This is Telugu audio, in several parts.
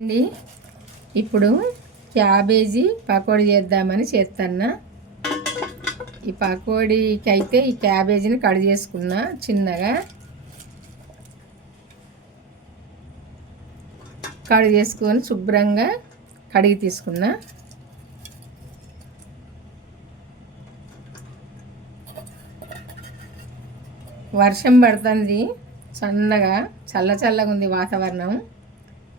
అండి ఇప్పుడు క్యాబేజీ పకోడీ చేద్దామని చేస్తున్నా. ఈ పకోడీకి అయితే ఈ క్యాబేజీని కట్ చేసుకున్నా. చిన్నగా కట్ చేసుకొని శుభ్రంగా కడిగి తీసుకున్నా. వర్షం పడుతుంది, సన్నగా చల్లగా ఉంది వాతావరణం.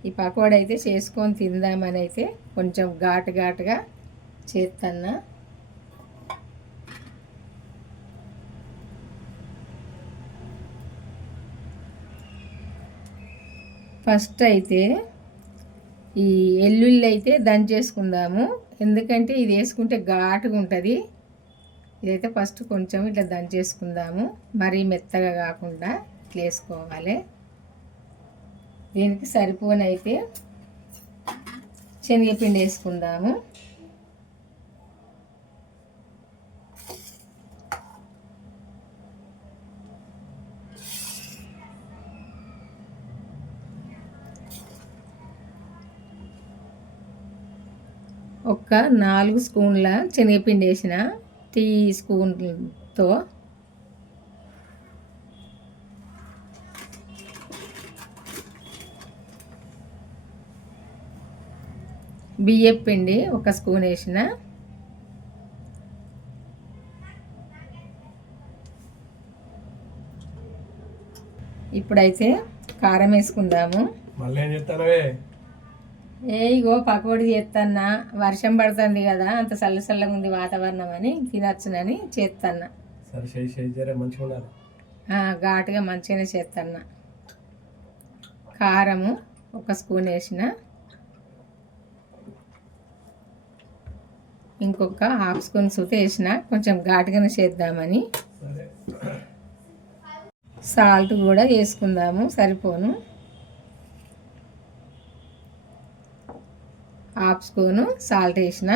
ఈ పకోడీ అయితే చేసుకొని తిందామని అయితే కొంచెం ఘాటుగా చేస్తున్నా. ఫస్ట్ అయితే ఈ ఎల్లుల్లి అయితే దంచేసుకుందాము, ఎందుకంటే ఇది వేసుకుంటే ఘాటుగా ఉంటుంది. ఇదైతే ఫస్ట్ కొంచెం ఇట్లా దంచేసుకుందాము, మరీ మెత్తగా కాకుండా ఇట్లా వేసుకోవాలి. దీనికి సరిపోనైతే శనగపిండి వేసుకుందాము. ఒక 4 స్పూన్ల శనగపిండి వేసిన, టీ స్పూన్తో. బియ్యం పిండి 1 స్పూన్ వేసిన. ఇప్పుడైతే కారం వేసుకుందాము. ఇగో పకోడీ చేస్తున్నా, వర్షం పడుతుంది కదా, అంత చల్లగా ఉంది వాతావరణం అని తినచ్చునని చేస్తున్నా. ఘాటుగా మంచిగానే చేస్తున్నా. కారము 1 స్పూన్ వేసిన, ఇంకొక హాఫ్ స్పూన్ సుత వేసిన, కొంచెం ఘాటుగానే చేద్దామని. సాల్ట్ కూడా వేసుకుందాము, సరిపోను. హాఫ్ స్పూను సాల్ట్ వేసిన.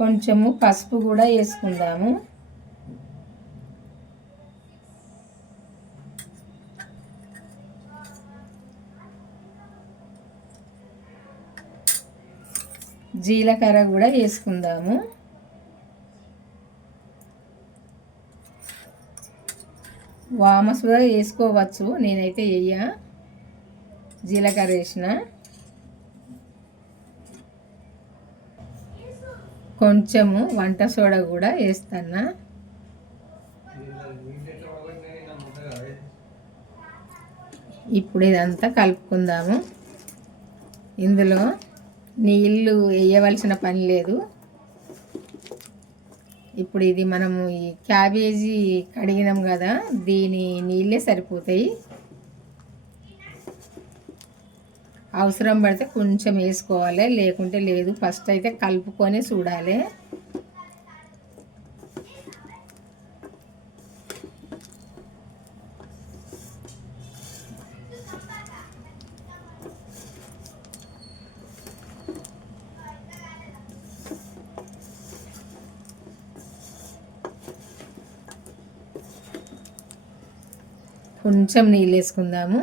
కొంచెము పసుపు కూడా వేసుకుందాము. జీలకర్ర కూడా వేసుకుందాము. వామస్ కూడా వేసుకోవచ్చు, నేనైతే వేయ. జీలకర్ర వేసిన. కొంచెము వంట సోడా కూడా వేస్తున్నా. ఇప్పుడు ఇదంతా కలుపుకుందాము. ఇందులో నీళ్ళు వేయవలసిన పని లేదు. ఇప్పుడు ఇది మనము ఈ క్యాబేజీ కడిగినాం కదా, దీని నీళ్ళే సరిపోతాయి. అవసరం పడితే కొంచెం వేసుకోవాలి, లేకుంటే లేదు. ఫస్ట్ అయితే కలుపుకొని చూడాలి. కొంచెం నీళ్ళు వేసుకుందాము.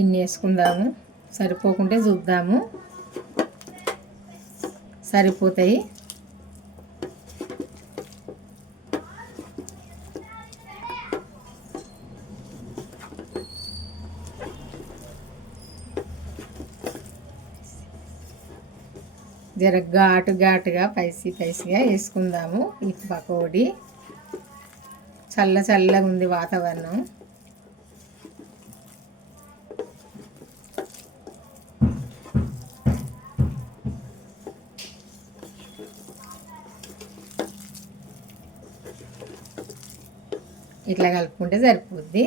ఇన్ని వేసుకుందాము, సరిపోకుంటే చూద్దాము. సరిపోతాయి. జర ఘాటుగా పైసిగా వేసుకుందాము. ఈ పకోడీ చల్లగా ఉంది వాతావరణం. ఇట్లా కలుపుకుంటే సరిపోద్ది.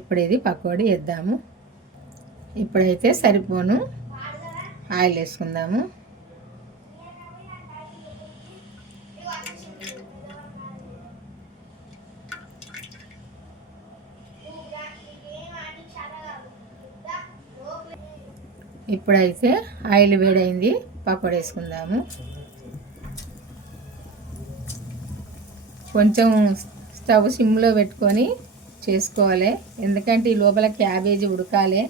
ఇప్పుడు ఇది పకోడీ వేద్దాము. ఇప్పుడైతే సరిపోను ఆయిల్ వేసుకుందాము. ఇప్పుడైతే ఆయిల్ వేడైంది, పకోడీ వేసుకుందాము. కొంచెం స్టవ్ సిమ్లో పెట్టుకొని చేసుకోవాలి, ఎందుకంటే ఈ లోపల క్యాబేజీ ఉడకాలి.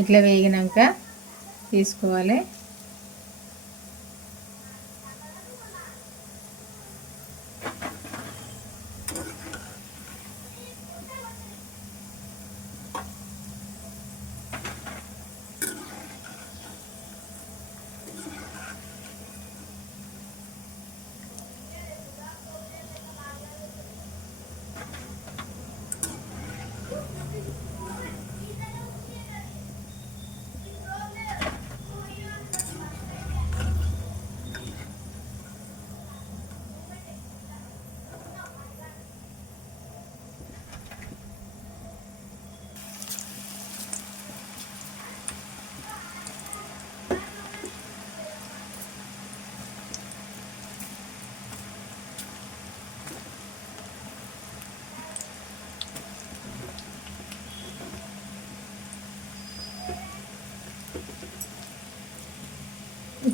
ఇట్లా వేగినాక తీసుకోవాలి.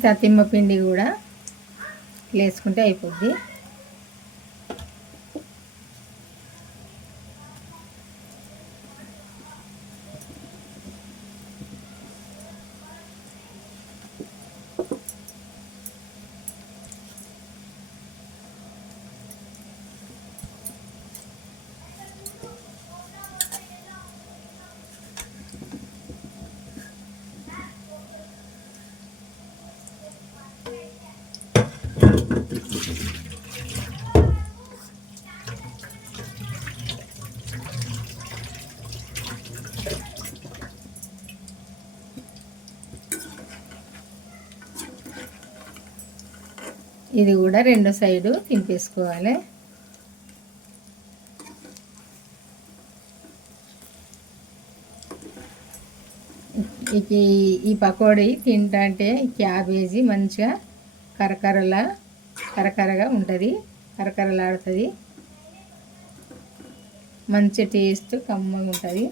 తతిమ్మ పిండి కూడా వేసుకుంటే అయిపోద్ది. ఇది కూడా రెండో సైడు తింపేసుకోవాలి. ఈ పకోడీ తింటే క్యాబేజీ మంచిగా కరకరగా ఉంటుంది, కరకరలాడుతుంది, మంచి టేస్ట్ కమ్మగా ఉంటుంది.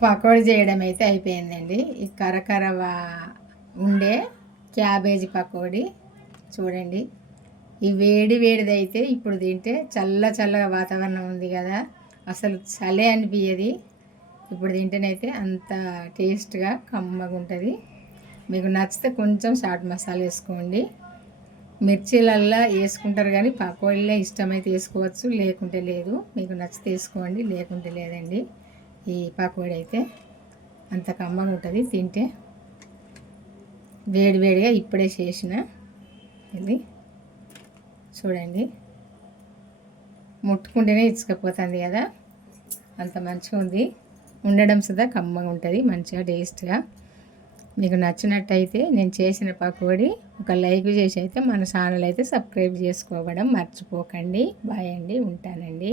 పకోడీ చేయడం అయితే అయిపోయిందండి. ఈ కరకర ఉండే క్యాబేజీ పకోడీ చూడండి. ఈ వేడిదైతే ఇప్పుడు తింటే చల్లగా వాతావరణం ఉంది కదా, అసలు చలే అనిపించదు. ఇప్పుడు తింటేనైతే అంత టేస్ట్గా కమ్మగా ఉంటుంది. మీకు నచ్చితే కొంచెం చాట్ మసాలా వేసుకోండి. మిర్చీలల్లా వేసుకుంటారు కానీ పకోడీలో ఇష్టమైతే వేసుకోవచ్చు, లేకుంటే లేదు. మీకు నచ్చితే వేసుకోండి, లేకుంటే లేదండి. ఈ పకోడీ అయితే అంత కమ్మగా ఉంటుంది తింటే. వేడివేడిగా ఇప్పుడే చేసిన ఇది చూడండి, ముట్టుకుంటేనే ఇచ్చుకపోతుంది కదా, అంత మంచిగా ఉంది. ఉండడం సుధా కమ్మగా ఉంటుంది, మంచిగా టేస్ట్గా. మీకు నచ్చినట్టయితే నేను చేసిన పకోడీ ఒక లైక్ చేసి అయితే మన ఛానల్ అయితే సబ్స్క్రైబ్ చేసుకోవడం మర్చిపోకండి. బాయ్ అండి, ఉంటానండి.